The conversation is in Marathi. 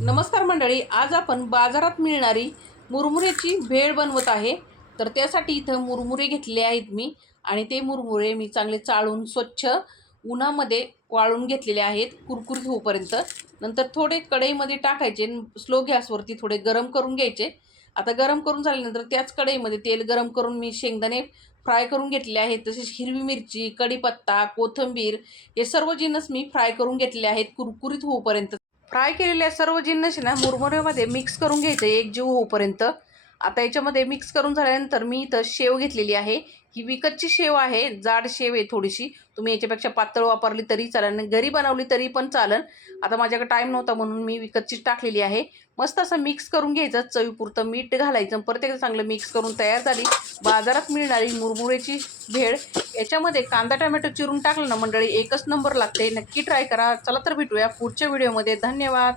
नमस्कार मंडळी, आज आपण बाजारात मिळणारी मुरमुऱ्याची भेळ बनवत आहे. तर त्यासाठी इथं मुरमुरे घेतले आहेत मी आणि ते मुरमुरे मी चांगले चाळून स्वच्छ उन्हामध्ये वाळून घेतलेले आहेत कुरकुरीत होईपर्यंत. नंतर थोडे कढईमध्ये टाकायचे, स्लो गॅसवरती थोडे गरम करून घ्यायचे. आता गरम करून झाल्यानंतर त्याच कढईमध्ये तेल गरम करून मी शेंगदाणे फ्राय करून घेतले आहेत. तसेच हिरवी मिरची, कढीपत्ता, कोथिंबीर हे सर्व जिन्नस मी फ्राय करून घेतले आहेत कुरकुरीत होईपर्यंत. फ्राय केलेल्या सर्व जिन्नस ना मुरमुऱ्यामध्ये मिक्स करून घ्यायचं एकजीव होईपर्यंत. आता याच्यामध्ये मिक्स करून झाल्यानंतर मी इथं शेव घेतलेली आहे. ही विकतची शेव आहे, जाड शेव आहे थोडीशी. तुम्ही याच्यापेक्षा पातळ वापरली तरी चालेल आणि घरी बनवली तरी पण चालेल. आता माझ्याकडे टाईम नव्हता म्हणून मी विकतचीच टाकलेली आहे. मस्त असं मिक्स करून घ्यायचं, चवीपुरतं मीठ घालायचं, परत एकदा चांगलं मिक्स करून तयार झाली बाजारात मिळणारी मुरमुऱ्याची भेळ. याच्यामध्ये कांदा टोमॅटो चिरून टाकलं ना मंडळी, एकच नंबर लागते. नक्की ट्राय करा. चला तर भेटूया पुढच्या व्हिडिओमध्ये. धन्यवाद.